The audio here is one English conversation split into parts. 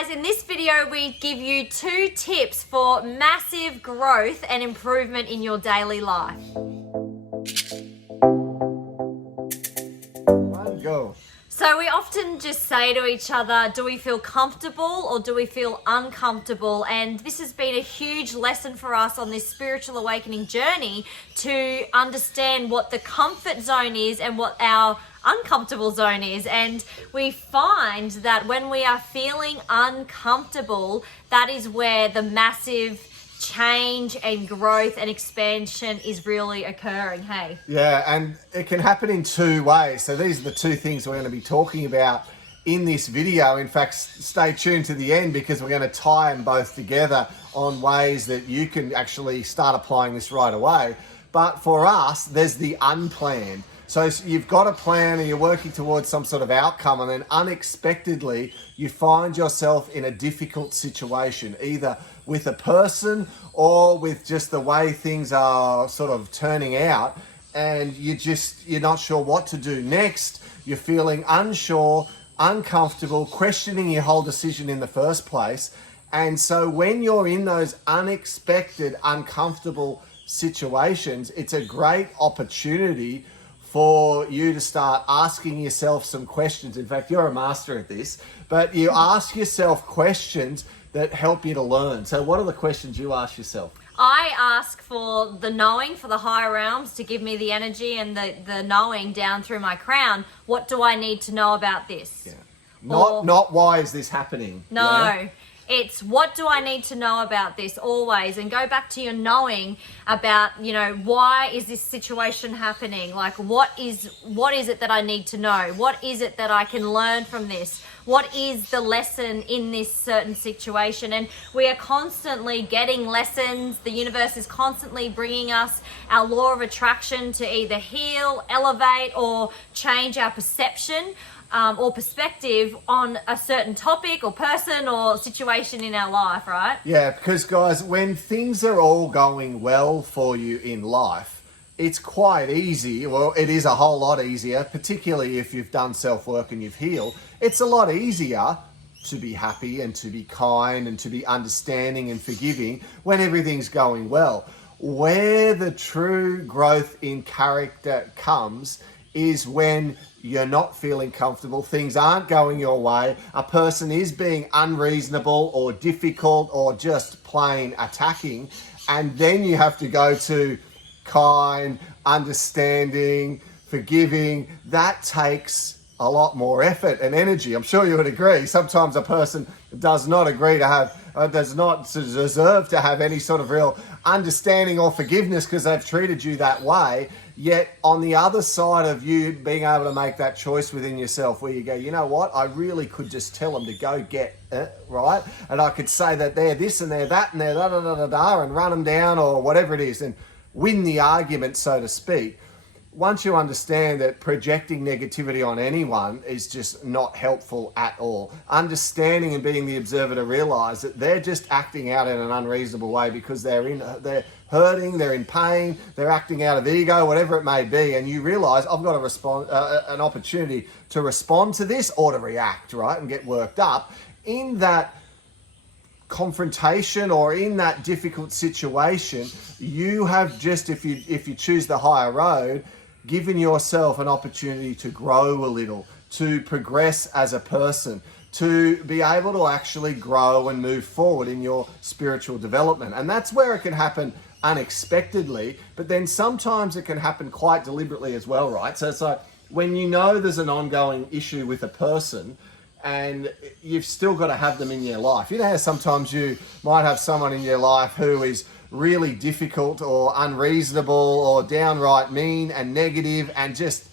guys, in this video we give you 2 tips for massive growth and improvement in your daily life. Go. So we often just say to each other, do we feel comfortable or do we feel uncomfortable? And this has been a huge lesson for us on this spiritual awakening journey to understand what the comfort zone is and what our uncomfortable zone is. And we find that when we are feeling uncomfortable, that is where the massive change and growth and expansion is really occurring. Hey, Yeah, and it can happen in 2 ways. So these are the 2 things we're going to be talking about in this video. In fact, stay tuned to the end because we're going to tie them both together on ways that you can actually start applying this right away. But for us, there's the unplanned. So you've got a plan and you're working towards some sort of outcome, and then unexpectedly you find yourself in a difficult situation, either with a person or with just the way things are sort of turning out, and you're not sure what to do next. You're feeling unsure, uncomfortable, questioning your whole decision in the first place. And so when you're in those unexpected, uncomfortable situations, it's a great opportunity for you to start asking yourself some questions. In fact, you're a master at this, but you ask yourself questions that help you to learn. So what are the questions you ask yourself? I ask for the knowing, for the higher realms to give me the energy and the knowing down through my crown. What do I need to know about this? Yeah. Not why is this happening? No. Yeah? It's what do I need to know about this always, and go back to your knowing about, why is this situation happening? Like, what is it that I need to know? What is it that I can learn from this? What is the lesson in this certain situation? And we are constantly getting lessons. The universe is constantly bringing us our law of attraction to either heal, elevate, or change our perception or perspective on a certain topic or person or situation in our life, right? Yeah, because guys, when things are all going well for you in life, it's quite easy. Well, it is a whole lot easier, particularly if you've done self-work and you've healed. It's a lot easier to be happy and to be kind and to be understanding and forgiving when everything's going well. Where the true growth in character comes is when you're not feeling comfortable, things aren't going your way, a person is being unreasonable or difficult or just plain attacking, and then you have to go to kind, understanding, forgiving. That takes a lot more effort and energy. I'm sure you would agree. Sometimes a person does not deserve to have any sort of real understanding or forgiveness because they've treated you that way. Yet on the other side of you being able to make that choice within yourself where you go, you know what, I really could just tell them to go get it, right? And I could say that they're this and they're that and they're da-da-da-da-da and run them down or whatever it is and win the argument, so to speak. Once you understand that projecting negativity on anyone is just not helpful at all, understanding and being the observer to realize that they're just acting out in an unreasonable way because they're hurting, they're in pain, they're acting out of ego, whatever it may be, and you realize I've got an opportunity to respond to this or to react, right, and get worked up. In that confrontation or in that difficult situation, you have just, if you choose the higher road, given yourself an opportunity to grow a little, to progress as a person, to be able to actually grow and move forward in your spiritual development. And that's where it can happen unexpectedly, but then sometimes it can happen quite deliberately as well, right? So it's like when you know there's an ongoing issue with a person and you've still got to have them in your life. You know how sometimes you might have someone in your life who is really difficult or unreasonable or downright mean and negative and just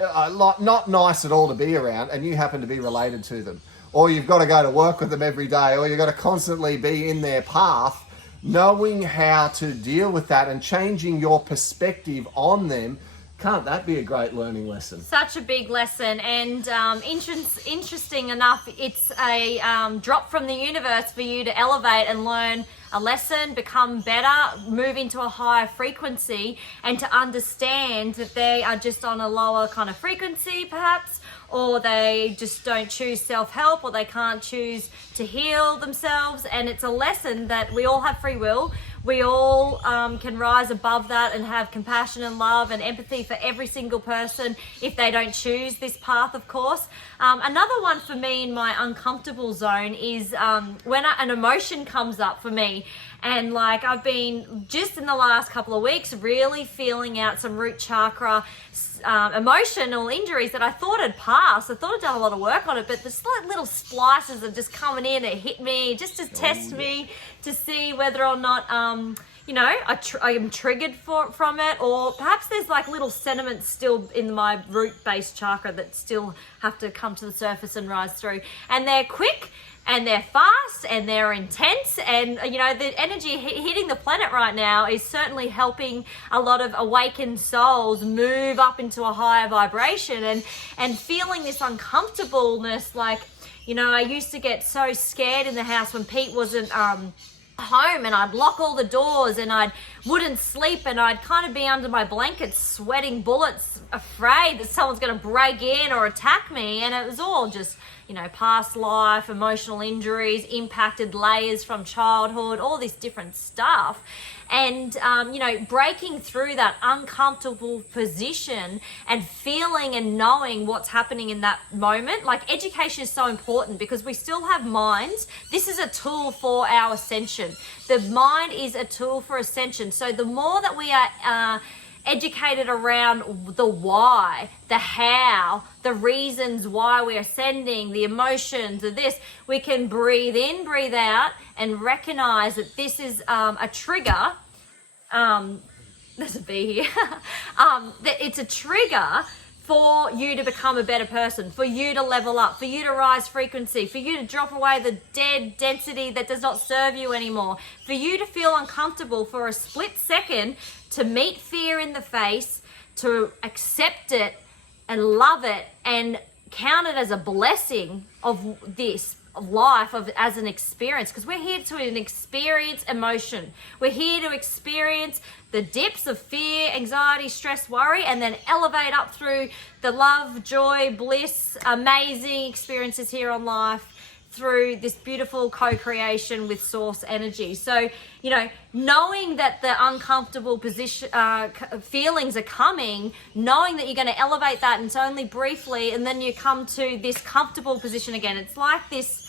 not nice at all to be around, and you happen to be related to them. Or you've got to go to work with them every day, or you've got to constantly be in their path. Knowing how to deal with that and changing your perspective on them, can't that be a great learning lesson? Such a big lesson, and interesting enough, it's a drop from the universe for you to elevate and learn a lesson, become better, move into a higher frequency, and to understand that they are just on a lower kind of frequency perhaps, or they just don't choose self-help, or they can't choose to heal themselves. And it's a lesson that we all have free will. We all can rise above that and have compassion and love and empathy for every single person if they don't choose this path, of course. Another one for me in my uncomfortable zone is when an emotion comes up for me. And like I've been just in the last couple of weeks really feeling out some root chakra emotional injuries that I thought had passed. I thought I'd done a lot of work on it, but there's like little splices are just coming in and hit me just to test me to see whether or not you know, I am triggered from it, or perhaps there's like little sediments still in my root-based chakra that still have to come to the surface and rise through. And they're quick, and they're fast, and they're intense, and you know, the energy hitting the planet right now is certainly helping a lot of awakened souls move up into a higher vibration, and feeling this uncomfortableness. Like, you know, I used to get so scared in the house when Pete wasn't home, and I'd lock all the doors, and I wouldn't sleep, and I'd kind of be under my blankets sweating bullets, afraid that someone's going to break in or attack me. And it was all just, you know, past life, emotional injuries, impacted layers from childhood, all this different stuff. And, you know, breaking through that uncomfortable position and feeling and knowing what's happening in that moment. Like, education is so important because we still have minds. This is a tool for our ascension. The mind is a tool for ascension. So the more that we are educated around the why, the how, the reasons why we're ascending, the emotions of this, we can breathe in, breathe out, and recognize that this is a trigger. There's a bee here. That it's a trigger for you to become a better person, for you to level up, for you to rise frequency, for you to drop away the dead density that does not serve you anymore, for you to feel uncomfortable for a split second, to meet fear in the face, to accept it and love it and count it as a blessing of this of life, of as an experience, because we're here to experience emotion. We're here to experience the dips of fear, anxiety, stress, worry, and then elevate up through the love, joy, bliss, amazing experiences here on life through this beautiful co-creation with source energy. So, you know, knowing that the uncomfortable position feelings are coming, knowing that you're going to elevate that, and it's only briefly, and then you come to this comfortable position again. It's like this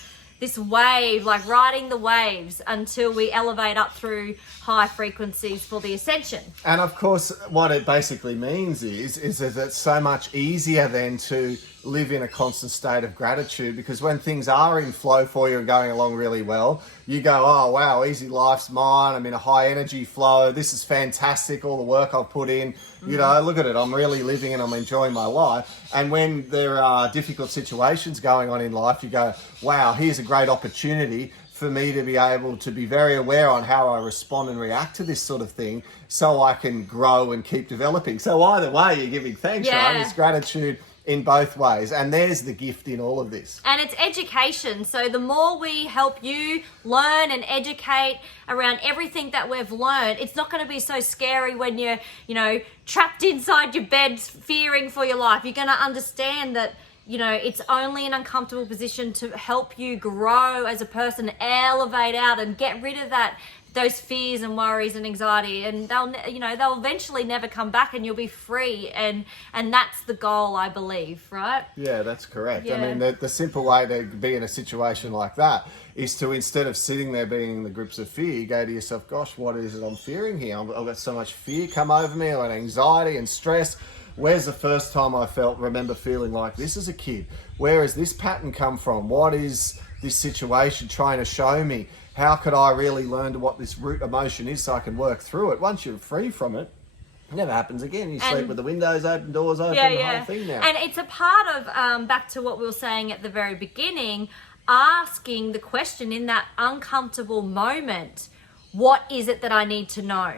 wave, like riding the waves until we elevate up through high frequencies for the ascension. And of course, what it basically means is that it's so much easier then to live in a constant state of gratitude, because when things are in flow for you and going along really well, you go, oh wow, easy life's mine, I'm in a high energy flow, this is fantastic, all the work I've put in, you know, look at it, I'm really living and I'm enjoying my life. And when there are difficult situations going on in life, you go, wow, here's a great opportunity for me to be able to be very aware on how I respond and react to this sort of thing, so I can grow and keep developing. So either way, you're giving thanks, right? It's gratitude in both ways, and there's the gift in all of this. And it's education. So the more we help you learn and educate around everything that we've learned, it's not going to be so scary when you're, you know, trapped inside your bed fearing for your life. You're going to understand that, you know, it's only an uncomfortable position to help you grow as a person, elevate out and get rid of those fears and worries and anxiety, and they'll eventually never come back, and you'll be free, and that's the goal, I believe, right? Yeah, that's correct. I mean, the simple way to be in a situation like that is to, instead of sitting there being in the grips of fear, you go to yourself, gosh, what is it I'm fearing here? I've got so much fear come over me, and anxiety and stress. Where's the first time I remember feeling like this as a kid? Where has this pattern come from? What is this situation trying to show me? How could I really learn what this root emotion is so I can work through it? Once you're free from it, it never happens again. You sleep with the windows open, doors open, the whole thing now. And it's a part of, back to what we were saying at the very beginning, asking the question in that uncomfortable moment, what is it that I need to know,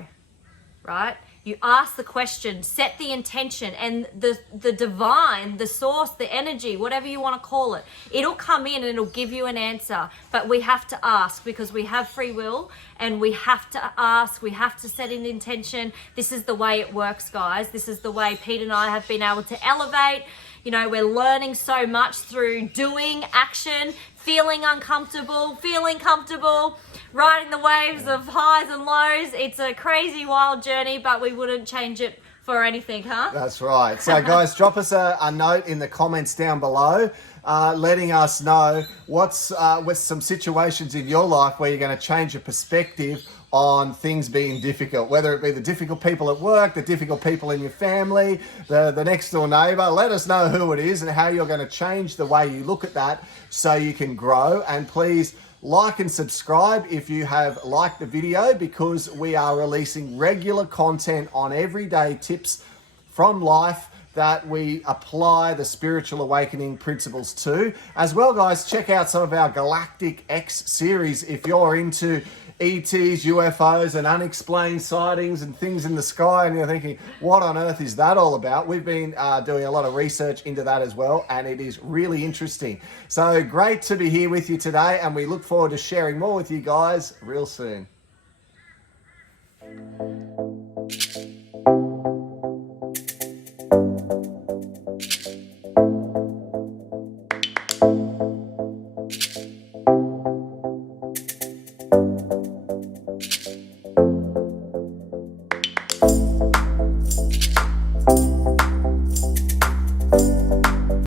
right? You ask the question, set the intention, and the divine, the source, the energy, whatever you want to call it, it'll come in and it'll give you an answer. But we have to ask, because we have free will, and we have to ask, we have to set an intention. This is the way it works, guys. This is the way Pete and I have been able to elevate, You know, we're learning so much through doing action, feeling uncomfortable, feeling comfortable, riding the waves of highs and lows. It's a crazy, wild journey, but we wouldn't change it for anything, huh? That's right. So, guys, drop us a note in the comments down below, letting us know what's with some situations in your life where you're going to change your perspective on things being difficult, whether it be the difficult people at work, the difficult people in your family, the next door neighbor. Let us know who it is and how you're going to change the way you look at that so you can grow. And please like and subscribe if you have liked the video, because we are releasing regular content on everyday tips from life that we apply the spiritual awakening principles to. As well, guys, check out some of our Galactic X series if you're into ETs, UFOs, and unexplained sightings and things in the sky, and you're thinking, what on earth is that all about? We've been doing a lot of research into that as well, and it is really interesting. So great to be here with you today, and we look forward to sharing more with you guys real soon.